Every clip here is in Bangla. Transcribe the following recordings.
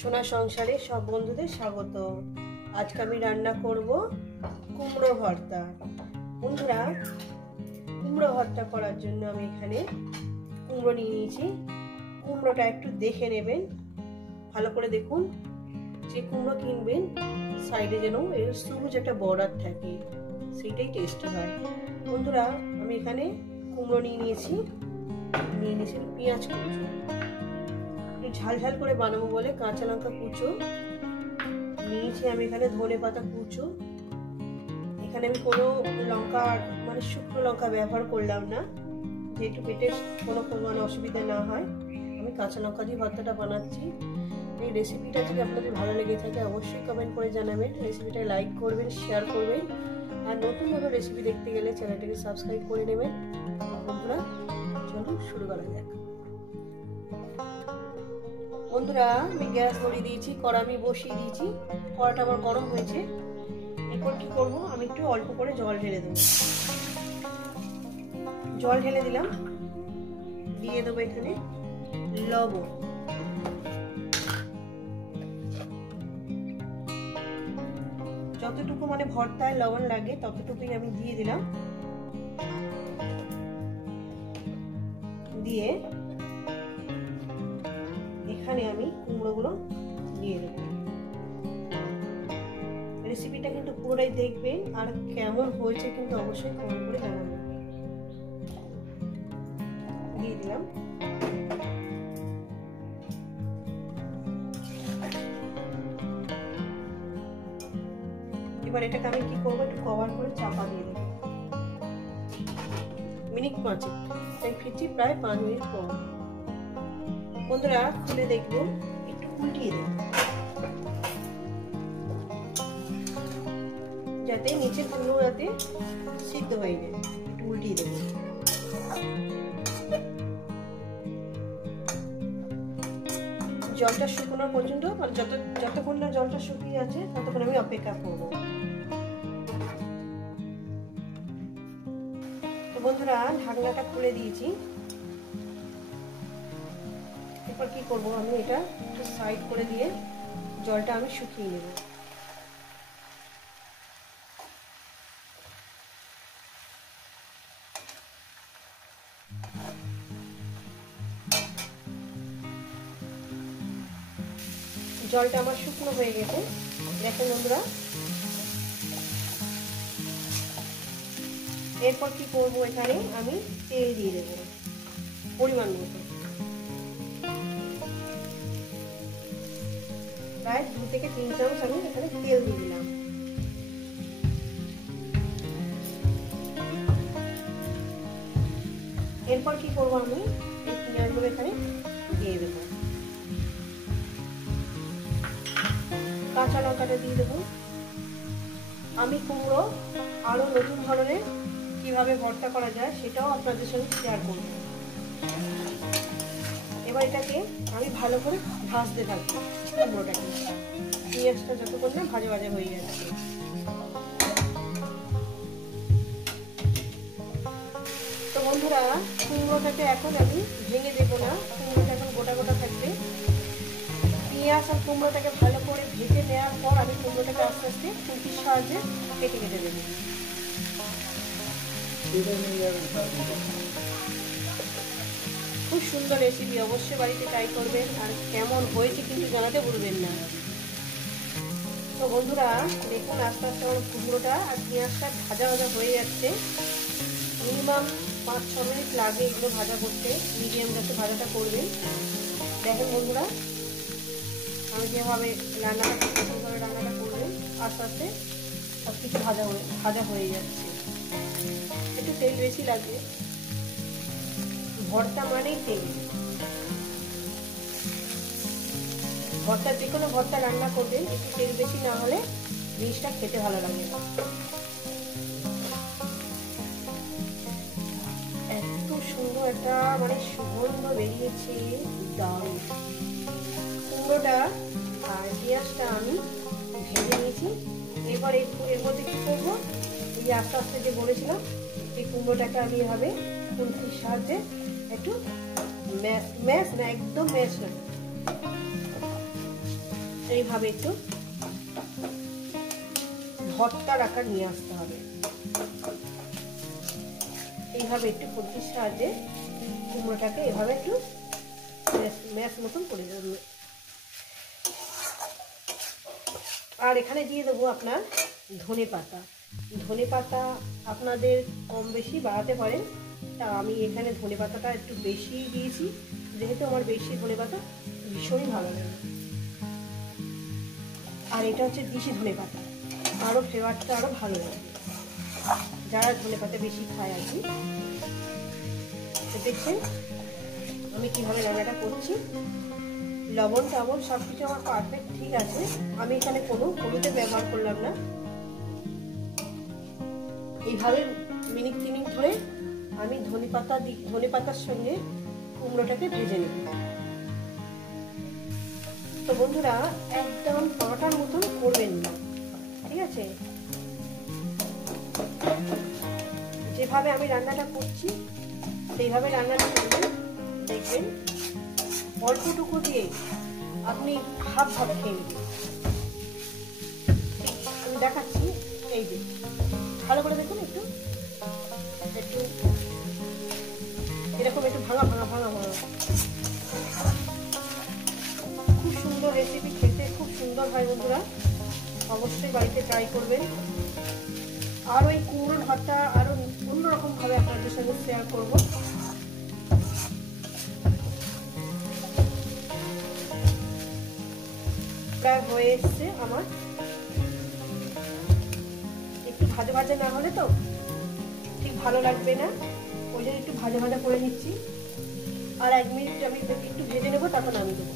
সোনা সংসারে সব বন্ধুদের স্বাগত। আজকে আমি রান্না করব কুমড়ো ভর্তা। বন্ধুরা, কুমড়ো ভর্তা করার জন্য আমি এখানে কুমড়ো নিয়ে নিয়েছি। কুমড়োটা একটু দেখে নেবেন, ভালো করে দেখুন। যে কুমড়ো কিনবেন সাইডে যেন এর সবুজ একটা বর্ডার থাকে, সেইটাই টেস্টি হয়। বন্ধুরা, আমি এখানে কুমড়ো নিয়ে নিয়েছি পেঁয়াজ কুচো, একটু ঝাল ঝাল করে বানাবো বলে কাঁচা লঙ্কা কুচো নিয়েছি। আমি এখানে ধনে পাতা কুচো, এখানে আমি কোনো লঙ্কা মানে শুকনো লঙ্কা ব্যবহার করলাম না, যেহেতু পেটে কোনো মানে অসুবিধা না হয়। আমি কাঁচা লঙ্কা দিয়ে ভর্তাটা বানাচ্ছি। এই রেসিপিটা যদি আপনাদের ভালো লেগে থাকে অবশ্যই কমেন্ট করে জানাবেন, রেসিপিটা লাইক করবেন, শেয়ার করবেন, আর নতুন নতুন রেসিপি দেখতে গেলে চ্যানেলটাকে সাবস্ক্রাইব করে নেবেন। বন্ধুরা চলুন শুরু করা যাক। বন্ধুরা, আমি গ্যাস ধরিয়ে দিয়েছি, কড়া আমি বসিয়ে দিয়েছি, কড়াটা আমার গরম হয়েছে। এরপর কি করব, আমি একটু অল্প করে জল ঢেলে দেবো। জল ঢেলে দিলাম, দিয়ে দেবো এখানে লবণ। যতটুকু মানে ভর্তায় লবণ লাগে ততটুকুই আমি দিয়ে দিলাম। দিয়ে এখানে আমি কুমড়োগুলো দিয়ে দেবো। রেসিপিটা কিন্তু পুরোটাই দেখবেন, আর কেমন হয়েছে কিন্তু অবশ্যই কমেন্ট করে জানাবেন। দিয়ে দিলাম। এবার এটাকে আমি কি করবো, একটু কভার করে চাপা দিয়ে দেবো মিনিট 5। তাই ফিরছি প্রায় 5 মিনিট পর। বন্ধুরা, খুলে দেখবো, একটু উল্টিয়ে দেব যাতে নিচের কুমড়ো যাতে সিদ্ধ হয়ে যায়। একটু উল্টিয়ে দেব। জলটা শুকানোর পর্যন্ত, মানে যতক্ষণ না জলটা শুকিয়ে আছে ততক্ষণ আমি অপেক্ষা করব। তো বন্ধুরা, ঢাকনাটা খুলে দিয়েছি। এরপর কি করব, আমি এটা একটু সাইড করে দিয়ে জলটা আমি শুকিয়ে নেব। জলটা আমার শুকনো হয়ে গেছে, দেখুন বন্ধুরা। এরপর কি করব, এখানে আমি তেল দিয়ে দেব পরিমাণ মতো, প্রায় 2 থেকে 3 চামচ আমি এখানে তেল দিয়ে দিলাম। এরপর কি করব, আমি এই পেঁয়াজগুলো এখানে দিয়ে দেবো। কাঁচা লঙ্কাটা দিয়ে দেবো। আমি কুমড়ো আরো নতুন ধরনের কিভাবে ভর্তা করা যায় সেটাও আপনাদের সঙ্গে শেয়ার করব। এবার এটাকে আমি ভালো করে ভাজতে থাকবো কুমড়োটাকে, পেঁয়াজটা যতক্ষণ না ভাজা ভাজা হয়ে যাচ্ছে। তো বন্ধুরা, কুমড়োটাকে এখন আমি ভেঙে দেবো না, কুমড়োটা এখন গোটা গোটা থাকবে। পেঁয়াজ আর কুমড়োটাকে ভালো করে ভেজে নেওয়ার পর আমি কুমড়োটাকে আস্তে আস্তে খুন্তির সাহায্যে কেটে কেটে দেবো। খুব সুন্দর রেসিপি, অবশ্যই বাড়িতে ট্রাই করবেন, আর কেমন হয়েছে কিন্তু জানাতে ভুলবেন না। তো বন্ধুরা দেখুন, আস্তে আস্তে আমার কুমড়োটা আর পেঁয়াজটা ভাজা ভাজা হয়ে যাচ্ছে। মিনিমাম 5-6 মিনিট লাগে এগুলো ভাজা করতে, মিডিয়াম যাতে ভাজাটা করবেন। দেখেন বন্ধুরা, আমি যেভাবে রান্নাটা করবেন, আস্তে আস্তে সব কিছু ভাজা হয়ে যাচ্ছে। একটু তেল বেশি লাগবে, ভর্তা মানেই তেল। ভর্তা যে কোনো ভর্তা রান্না করবেন, একটু তেল বেশি না হলে জিনিসটা খেতে ভালো লাগে না। এত সুন্দর একটা মানে সুগন্ধ বেরিয়েছে, দারুণ। কুমড়োটা আর পেঁয়াজটা আমি ভেজে নিয়েছি। এবার এর মধ্যে কি করবো, এই আস্তে আস্তে যে বলেছিলাম, এই কুমড়োটাকে আমি এভাবে খুন্তির সাহায্যে একটু ম্যাশ না, একদম ম্যাশ না, এইভাবে একটু ভর্তার আকার নিয়ে আসতে হবে। এইভাবে একটু খুন্তির সাহায্যে কুমড়োটাকে এভাবে একটু ম্যাশ মতন করে দেবো। আর এখানে দিয়ে দেবো আপনার ধনেপাতা। ধনেপাতা আপনাদের কম বেশি বাড়াতে পারেন, তা আমি এখানে ধনেপাতাটা একটু বেশি দিয়েছি, যেহেতু আমার বেশি ধনেপাতা ভীষণই ভালো লাগে। আর এটা হচ্ছে দেশি ধনেপাতা, আরও ফ্লেভারটা আরও ভালো লাগে যারা ধনেপাতা বেশি খায় আর কি। দেখছেন আমি কিভাবে রান্নাটা করছি। লবণ টাবন সব কিছু আমার পারফেক্ট ঠিক আছে। আমি এখানে কোনো হলুদের ব্যবহার করলাম না। এইভাবে মিনিট 3 ধরে আমি ধনেপাতার সঙ্গে কুমড়োটাকে ভেজে নেব। তো বন্ধুরা একদম পরোটার মতন করবেন না, ঠিক আছে? যেভাবে আমি রান্নাটা করছি সেইভাবে রান্নাটা করবেন, দেখবেন অল্পটুকু দিয়ে আপনি হাফ ভাবে খেয়ে নেবেন। আমি দেখাচ্ছি, এই যে ভালো করে দেখুন, একটু একটু এরকম একটু ভাঙা ভাঙা ভাঙা ভাঙা। খুব সুন্দর রেসিপি, খেতে খুব সুন্দর হয় বন্ধুরা, অবশ্যই বাড়িতে ট্রাই করবেন। আর ওই কুমড়োর ভর্তা আরো অন্যরকম ভাবে আপনাদের সঙ্গে শেয়ার করব। প্রায় হয়ে এসছে আমার, একটু ভাজা ভাজা না হলে তো ঠিক ভালো লাগবে না, ওই জন্য একটু ভাজা ভাজা করে নিচ্ছি। আর 1 মিনিট আমি একটু ভেজে নেবো, তারপর নামিয়ে দেবো।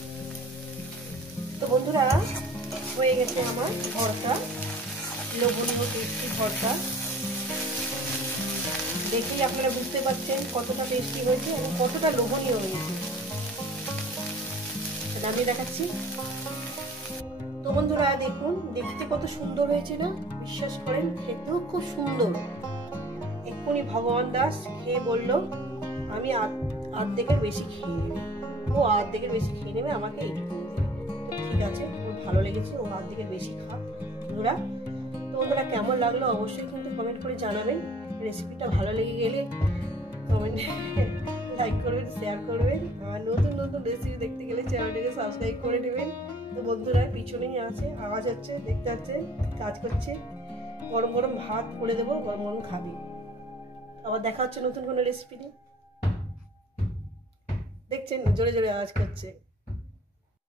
তো বন্ধুরা হয়ে গেছে আমার ভর্তা, লোভনীয় টেস্টি ভর্তা। দেখেই আপনারা বুঝতে পারছেন কতটা টেস্টি হয়েছে এবং কতটা লোভনীয় হয়েছে। নামিয়ে দেখাচ্ছি। তো বন্ধুরা দেখুন, দেখতে কত সুন্দর হয়েছে না? বিশ্বাস করেন খেতেও খুব সুন্দর। এক্ষুনি ভগবান দাস খেয়ে বলল আমি আর্ধেকের বেশি খেয়ে নেবে। ও আর্ধেকের বেশি খেয়ে নেবে, আমাকে এইটুকু দেবে। ঠিক আছে, ওর ভালো লেগেছে, ও আর্ধেকের বেশি খাক বন্ধুরা। তো বন্ধুরা কেমন লাগলো অবশ্যই কিন্তু কমেন্ট করে জানাবেন। রেসিপিটা ভালো লেগে গেলে কমেন্টে লাইক করবেন, শেয়ার করবেন। আর নতুন নতুন রেসিপি দেখতে গেলে চ্যানেলটাকে সাবস্ক্রাইব করে নেবেন। তো বন্ধুরা পিছনেই আছে, আওয়াজ হচ্ছে, দেখতে পাচ্ছে, কাজ করছে। গরম গরম ভাত করে দেবো, গরম গরম খাবি। আবার দেখা হচ্ছে নতুন কোনো রেসিপি নিয়ে। দেখছেন জোরে জোরে আওয়াজ করছে।